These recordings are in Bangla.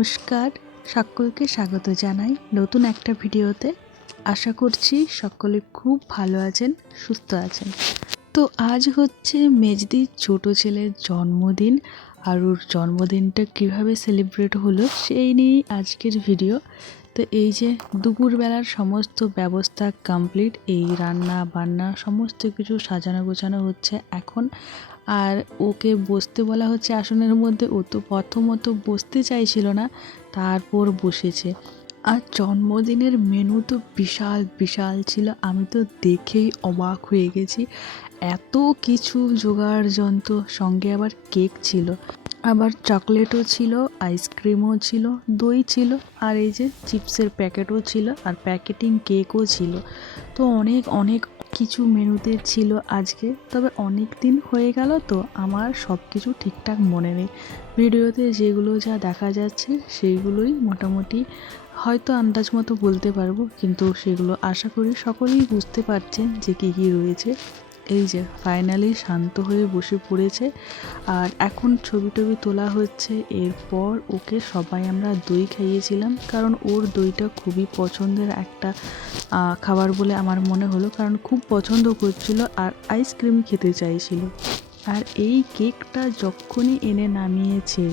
নমস্কার, সকলকে স্বাগত জানাই নতুন একটা ভিডিওতে। আশা করছি সকলে খুব ভালো আছেন, সুস্থ আছেন। তো আজ হচ্ছে মেজদির ছোট ছেলের জন্মদিন আর ওর জন্মদিনটা কীভাবে সেলিব্রেট হলো সেই নিয়েই আজকের ভিডিও। তো এই যে দুপুরবেলার সমস্ত ব্যবস্থা কমপ্লিট, এই রান্না বান্না সমস্ত কিছু সাজানো গোছানো হচ্ছে এখন। আর ওকে বসতে বলা হচ্ছে আসনের মধ্যে। ও তো প্রথমত বসতে চাইছিল না, তারপর বসেছে। আর জন্মদিনের মেনু তো বিশাল বিশাল ছিল। আমি তো দেখেই অবাক হয়ে গেছি। এত কিছু জোগাড় যন্ত্র, সঙ্গে আবার কেক ছিল। আবার চকলেটও ছিল, আইসক্রিমও ছিল, দই ছিল, আর এই যে চিপসের প্যাকেটও ছিল, আর প্যাকেটিং কেকও ছিল। তো অনেক অনেক কিছু মেনুতে ছিল আজকে, তবে অনেক দিন হয়ে গেল তো আমার সব কিছু ঠিকঠাক মনে নেই। ভিডিওতে যেগুলো যা দেখা যাচ্ছে সেইগুলোই মোটামুটি হয়তো আন্দাজ মতো বলতে পারব, কিন্তু সেগুলো আশা করি সকলেই বুঝতে পারছেন যে কী কী রয়েছে। এই যে ফাইনালি শান্ত হয়ে বসে পড়েছে। আর এখন ছবি টবি তোলা হচ্ছে। এরপর ওকে সবাই আমরা দই খাইয়েছিলাম। কারণ ওর দইটা খুবই পছন্দের একটা খাবার বলে আমার মনে হলো। কারণ খুব পছন্দ করছিল আর আইসক্রিম খেতে চাইছিল। আর এই কেকটা যখনই এনে নামিয়েছে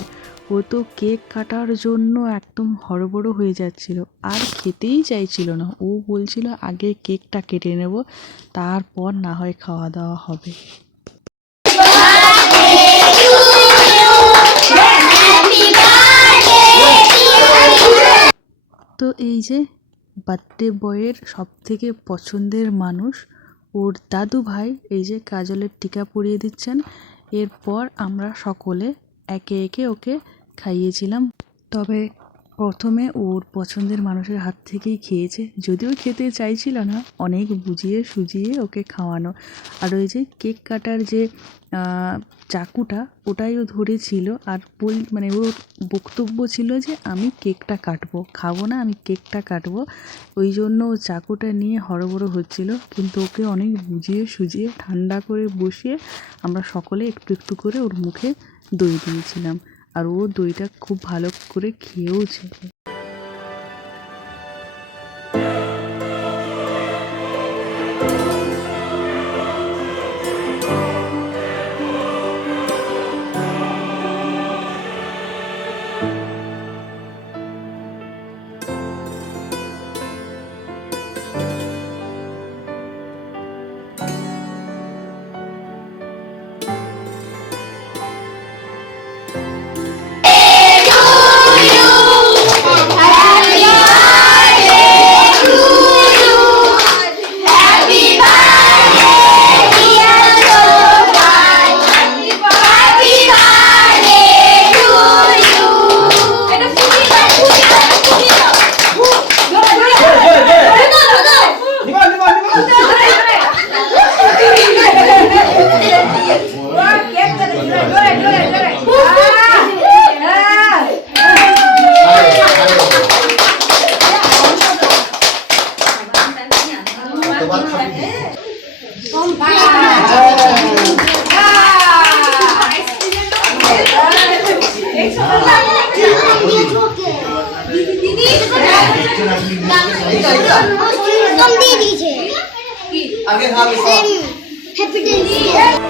ও তো কেক কাটার জন্য একদম হড়বড় হয়ে যাচ্ছিল। আর খেতেই চাইছিল না। ও বলছিল, আগে কেকটা কেটে নেব, তারপর না হয় খাওয়া দাওয়া হবে। তো এই যে বার্থডে বয়ের সব থেকে পছন্দের মানুষ, ওর দাদু ভাই, এই যে কাজলের টিকা পরিয়ে দিচ্ছেন। এরপর আমরা সকলে একে একে ওকে খাইয়েছিলাম। তবে প্রথমে ওর পছন্দের মানুষের হাত থেকেই খেয়েছে। যদিও খেতে চাইছিল না, অনেক বুঝিয়ে সুজিয়ে ওকে খাওয়ানো। আর ওই যে কেক কাটার যে চাকুটা, ওটাই ও ধরেছিল। আর বল মানে ওর বক্তব্য ছিল যে, আমি কেকটা কাটবো, খাব না, আমি কেকটা কাটবো। ওই জন্য ও চাকুটা নিয়ে হড়বড় হচ্ছিল। কিন্তু ওকে অনেক বুঝিয়ে সুজিয়ে ঠান্ডা করে বসিয়ে আমরা সকলে একটু একটু করে ওর মুখে দই দিয়েছিলাম। আর ও দইটা খুব ভালো করে খেয়েওছে Happy Day.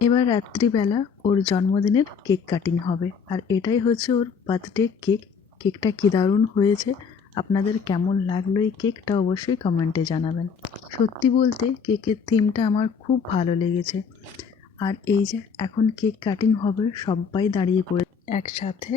এবার রাত্রিবেলা ওর জন্মদিনের কেক কাটিং হবে। আর এটাই হচ্ছে ওর বার্থডে কেক। কেকটা কী দারুণ হয়েছে। আপনাদের কেমন লাগল এই কেকটা অবশ্যই কমেন্টে জানাবেন। সত্যি বলতে কেকের থিমটা আমার খুব ভালো লেগেছে। আর এই যে এখন কেক কাটিং হবে, সবাই দাঁড়িয়ে পড়ে। একসাথে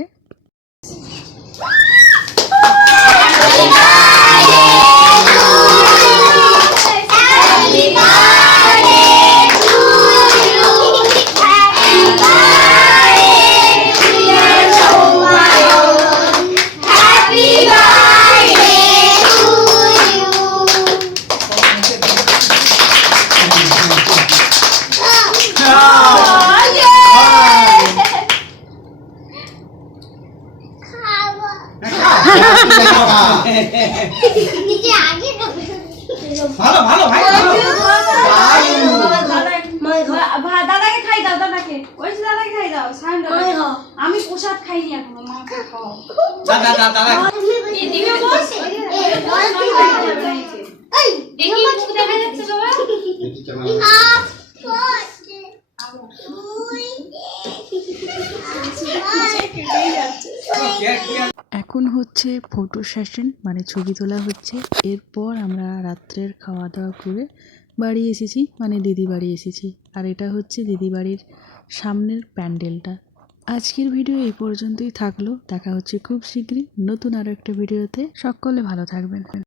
ভালো ভালো ভাই দাদাকে খাই দাও দাদাকে ওই দাদাকে খাই দাও আমি প্রসাদ খাইনি এখনও মাকে খাও দাদা দাদা দাদা এদিকে বস এই দেখি দেখা যাচ্ছে বাবা আপ এখন হচ্ছে ফটো সেশন মানে ছবি তোলা হচ্ছে। এরপর আমরা রাত্রের খাওয়া দাওয়া করে বাড়ি এসেছি মানে দিদি বাড়ি এসেছি। আর এটা হচ্ছে দিদি বাড়ির সামনের প্যান্ডেলটা। আজকের ভিডিও এই পর্যন্তই থাকল। দেখা হচ্ছে খুব শীঘ্রই নতুন আরও একটা ভিডিওতে। সকলে ভালো থাকবেন।